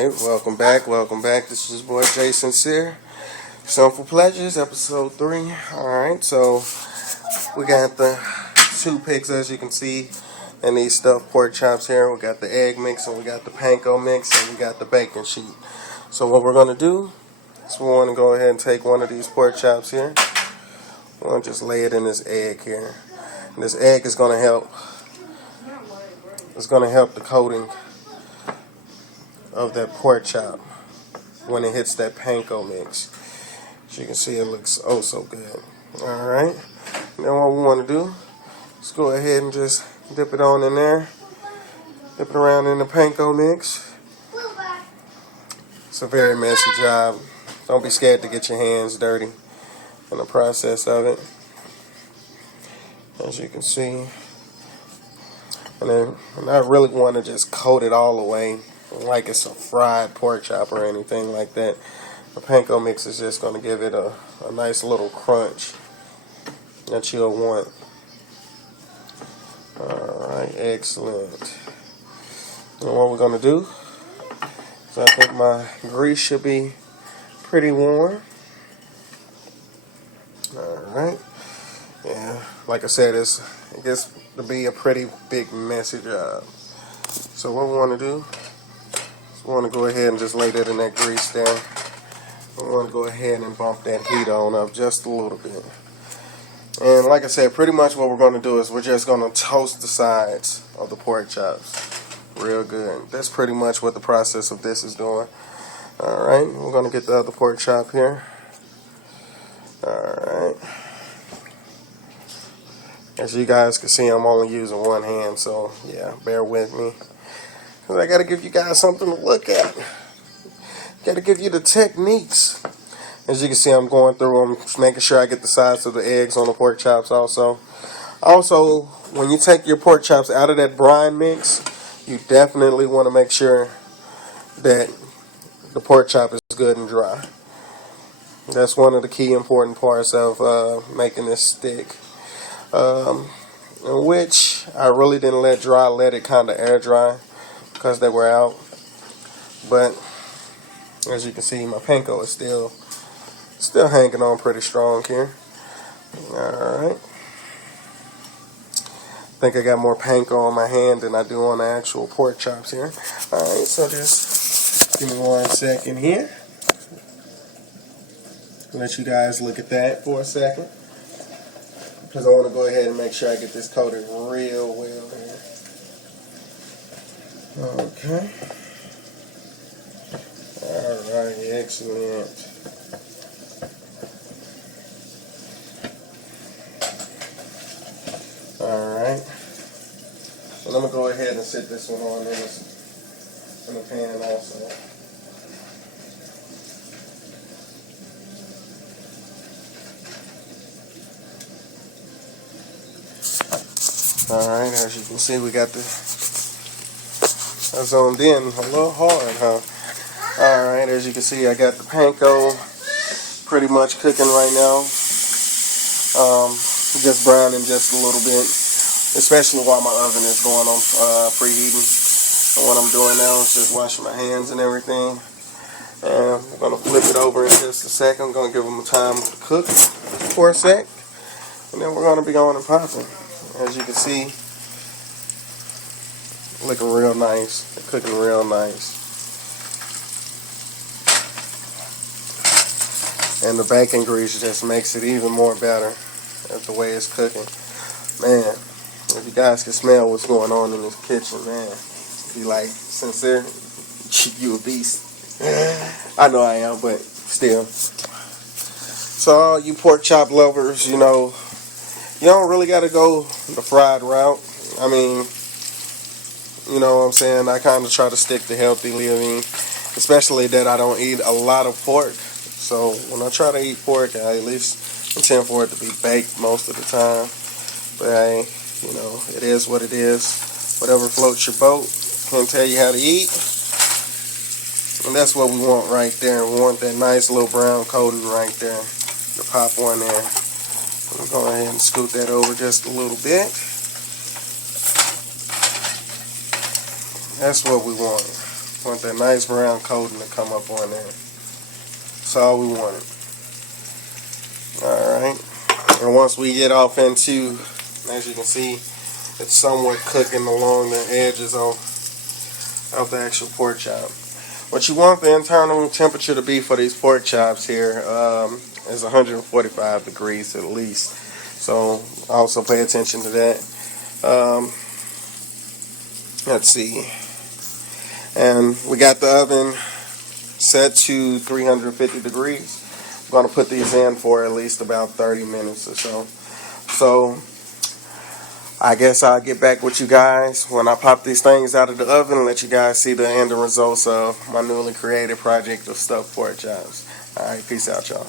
Alright, welcome back. This is boy Jay Sincere. Synful Pleasures Ep.3. Alright, so we got the two picks, as you can see, and these stuffed pork chops here. We got the egg mix, and we got the panko mix, and we got the bacon sheet. So what we're going to do is we want to go ahead and take one of these pork chops here. We're going to just lay it in this egg here. And this egg is going to help. It's going to help the coating of that pork chop when it hits that panko mix. As you can see, it looks oh so good. Alright, then what we want to do is go ahead and just dip it on in there, dip it around in the panko mix. It's a very messy job. Don't be scared to get your hands dirty in the process of it, as you can see. And I really want to just coat it all the way like it's a fried pork chop or anything like that. The panko mix is just going to give it a nice little crunch that you'll want. Alright, excellent. And what we're going to do is, I think my grease should be pretty warm. Alright. Yeah, like I said, it gets to be a pretty big messy job. So what we want to do, we want to go ahead and just lay that in that grease there. We want to go ahead and bump that heat on up just a little bit. And like I said, pretty much what we're going to do is we're just going to toast the sides of the pork chops real good. That's pretty much what the process of this is doing. Alright, we're going to get the other pork chop here. Alright. As you guys can see, I'm only using one hand, so yeah, bear with me. I got to give you guys something to look at. Got to give you the techniques. As you can see, I'm going through them, making sure I get the sides of the eggs on the pork chops also. Also, when you take your pork chops out of that brine mix, you definitely want to make sure that the pork chop is good and dry. That's one of the key important parts of making this stick. Which I really didn't let dry, let it kind of air dry, because they were out. But as you can see, my panko is still hanging on pretty strong here. Alright, I think I got more panko on my hand than I do on the actual pork chops here. Alright, so just give me 1 second here. Let you guys look at that for a second, because I want to go ahead and make sure I get this coated real well here. Okay. Alright, excellent. Alright. So I'm going to go ahead and sit this one on in the pan also. Alright, as you can see, we got the I zoned in a little hard, huh? Alright, as you can see, I got the panko pretty much cooking right now. Just browning just a little bit, especially while my oven is going on preheating. And what I'm doing now is just washing my hands and everything. And I'm going to flip it over in just a second. I'm going to give them time to cook for a sec. And then we're going to be going and popping. As you can see, looking real nice. They're cooking real nice. And the bacon grease just makes it even more better at the way it's cooking. Man, if you guys can smell what's going on in this kitchen, man, be like, Sincere, you a beast. I know I am, but still. So all you pork chop lovers, you know, you don't really got to go the fried route. I mean, you know what I'm saying? I kind of try to stick to healthy living, especially that I don't eat a lot of pork. So when I try to eat pork, I at least intend for it to be baked most of the time. But hey, you know, it is what it is. Whatever floats your boat. Can't tell you how to eat. And that's what we want right there. We want that nice little brown coating right there. The pop one there. I'm going to go ahead and scoot that over just a little bit. That's what we want. Want that nice brown coating to come up on there. That's all we wanted. Alright. And once we get off into, as you can see, it's somewhat cooking along the edges of the actual pork chop. What you want the internal temperature to be for these pork chops here is 145 degrees at least. So also pay attention to that. Let's see. And we got the oven set to 350 degrees. I'm going to put these in for at least about 30 minutes or so. So I guess I'll get back with you guys when I pop these things out of the oven and let you guys see the end results of my newly created project of stuffed pork chops. Alright, peace out, y'all.